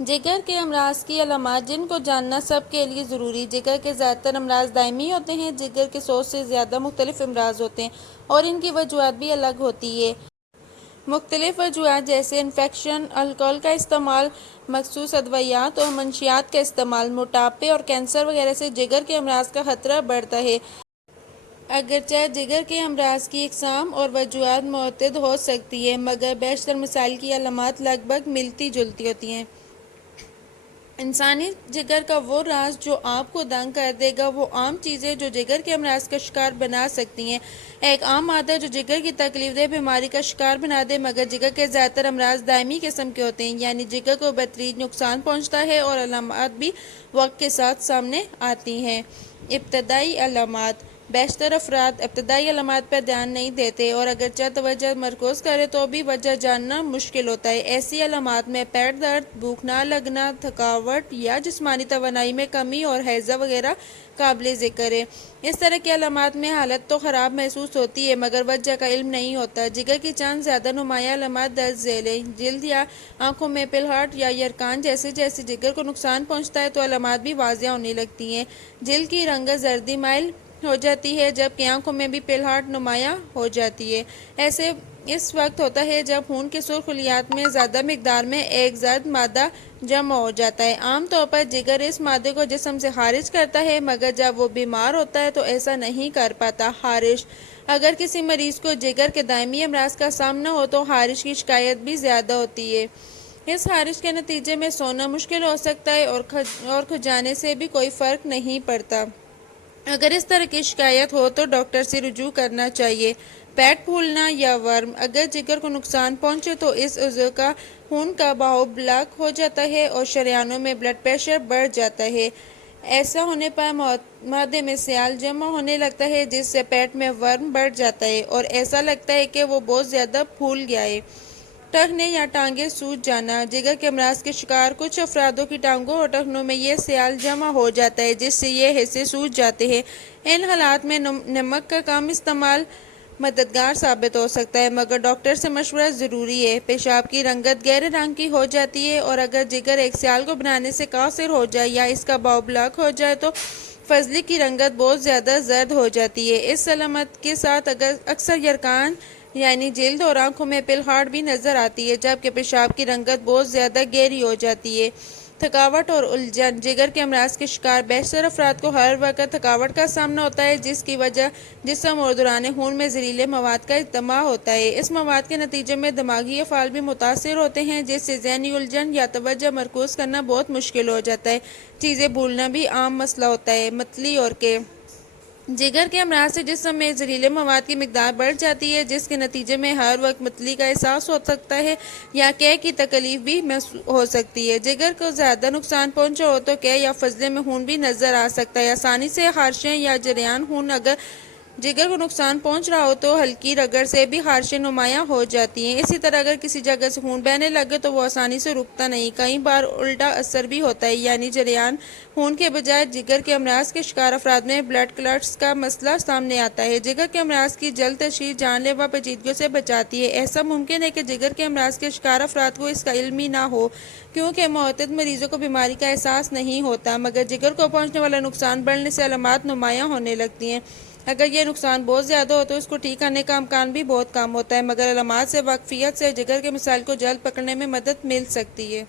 جگر کے امراض کی علامات جن کو جاننا سب کے لیے ضروری۔ جگر کے زیادہ تر امراض دائمی ہوتے ہیں۔ جگر کے 100 سے زیادہ مختلف امراض ہوتے ہیں اور ان کی وجوہات بھی الگ ہوتی ہیں۔ مختلف وجوہات جیسے انفیکشن، الکوہول کا استعمال، مخصوص ادویات اور منشیات کا استعمال، موٹاپے اور کینسر وغیرہ سے جگر کے امراض کا خطرہ بڑھتا ہے۔ اگرچہ جگر کے امراض کی اقسام اور وجوہات متعدد ہو سکتی ہیں مگر بیشتر مسائل کی علامات لگ بھگ ملتی جلتی ہوتی ہیں۔ انسانی جگر کا وہ راز جو آپ کو دنگ کر دے گا وہ عام چیزیں جو جگر کے امراض کا شکار بنا سکتی ہیں۔ ایک عام مادہ جو جگر کی تکلیف دہ بیماری کا شکار بنا دے مگر جگر کے زیادہ تر امراض دائمی قسم کے ہوتے ہیں، یعنی جگر کو بتدریج نقصان پہنچتا ہے اور علامات بھی وقت کے ساتھ سامنے آتی ہیں۔ ابتدائی علامات۔ بیشتر افراد ابتدائی علامات پر دھیان نہیں دیتے اور اگرچہ توجہ مرکوز کریں تو بھی وجہ جاننا مشکل ہوتا ہے۔ ایسی علامات میں پیٹ درد، بھوک نہ لگنا، تھکاوٹ یا جسمانی توانائی میں کمی اور ہیضہ وغیرہ قابل ذکر ہے۔ اس طرح کی علامات میں حالت تو خراب محسوس ہوتی ہے مگر وجہ کا علم نہیں ہوتا۔ جگر کی چند زیادہ نمایاں علامات درج ذیل ہیں۔ جلد یا آنکھوں میں پلہٹ یا یرقان جیسے جیسے جگر کو نقصان پہنچتا ہے تو علامات بھی واضح ہونے لگتی ہیں۔ جلد کی رنگت زردی مائل ہو جاتی ہے جبکہ آنکھوں میں بھی پلہٹ نمایاں ہو جاتی ہے۔ ایسے اس وقت ہوتا ہے جب خون کے سرخ خلیات میں زیادہ مقدار میں ایک زرد مادہ جمع ہو جاتا ہے۔ عام طور پر جگر اس مادے کو جسم سے خارج کرتا ہے مگر جب وہ بیمار ہوتا ہے تو ایسا نہیں کر پاتا۔ خارش۔ اگر کسی مریض کو جگر کے دائمی امراض کا سامنا ہو تو خارش کی شکایت بھی زیادہ ہوتی ہے۔ اس خارش کے نتیجے میں سونا مشکل ہو سکتا ہے اور کھجانے سے بھی کوئی فرق نہیں پڑتا۔ اگر اس طرح کی شکایت ہو تو ڈاکٹر سے رجوع کرنا چاہیے۔ پیٹ پھولنا یا ورم۔ اگر جگر کو نقصان پہنچے تو اس عضو کا خون کا بہاؤ بلاک ہو جاتا ہے اور شریانوں میں بلڈ پریشر بڑھ جاتا ہے۔ ایسا ہونے پر معدے میں سیال جمع ہونے لگتا ہے جس سے پیٹ میں ورم بڑھ جاتا ہے اور ایسا لگتا ہے کہ وہ بہت زیادہ پھول گیا ہے۔ ٹخنے یا ٹانگیں سوج جانا۔ جگر کے امراض کے شکار کچھ افرادوں کی ٹانگوں اور ٹخنوں میں یہ سیال جمع ہو جاتا ہے جس سے یہ حصے سوج جاتے ہیں۔ ان حالات میں نمک کا کم استعمال مددگار ثابت ہو سکتا ہے مگر ڈاکٹر سے مشورہ ضروری ہے۔ پیشاب کی رنگت گہرے رنگ کی ہو جاتی ہے اور اگر جگر ایک سیال کو بنانے سے قاصر ہو جائے یا اس کا بہاؤ بلاک ہو جائے تو فضلے کی رنگت بہت زیادہ زرد ہو جاتی ہے۔ اس علامت کے ساتھ اکثر یرقان یعنی جلد اور آنکھوں میں پلہٹ بھی نظر آتی ہے جبکہ پیشاب کی رنگت بہت زیادہ گہری ہو جاتی ہے۔ تھکاوٹ اور الجھن۔ جگر کے امراض کے شکار بیشتر افراد کو ہر وقت تھکاوٹ کا سامنا ہوتا ہے جس کی وجہ جسم اور دوران خون میں زہریلے مواد کا اجتماع ہوتا ہے۔ اس مواد کے نتیجے میں دماغی افعال بھی متاثر ہوتے ہیں جس سے ذہنی الجھن یا توجہ مرکوز کرنا بہت مشکل ہو جاتا ہے۔ چیزیں بھولنا بھی عام مسئلہ ہوتا ہے۔ متلی اور کے جگر کے امراض سے جسم میں زہریلے مواد کی مقدار بڑھ جاتی ہے جس کے نتیجے میں ہر وقت متلی کا احساس ہو سکتا ہے یا قے کی تکلیف بھی ہو سکتی ہے۔ جگر کو زیادہ نقصان پہنچا ہو تو قے یا فضلے میں خون بھی نظر آ سکتا ہے۔ آسانی سے خارشیں یا جریان خون۔ اگر جگر کو نقصان پہنچ رہا ہو تو ہلکی رگڑ سے بھی خارشیں نمایاں ہو جاتی ہیں۔ اسی طرح اگر کسی جگہ سے خون بہنے لگے تو وہ آسانی سے رکتا نہیں۔ کئی بار الٹا اثر بھی ہوتا ہے یعنی جریان خون کے بجائے جگر کے امراض کے شکار افراد میں بلڈ کلاٹس کا مسئلہ سامنے آتا ہے۔ جگر کے امراض کی جلد تشخیص جان لیوا پیچیدگیوں سے بچاتی ہے۔ ایسا ممکن ہے کہ جگر کے امراض کے شکار افراد کو اس کا علم ہی نہ ہو کیونکہ معتاد مریضوں کو بیماری کا احساس نہیں ہوتا مگر جگر کو پہنچنے والا نقصان بڑھنے سے علامات نمایاں ہونے لگتی ہیں۔ اگر یہ نقصان بہت زیادہ ہو تو اس کو ٹھیک کرنے کا امکان بھی بہت کم ہوتا ہے مگر علامات سے واقفیت سے جگر کے مسائل کو جلد پکڑنے میں مدد مل سکتی ہے۔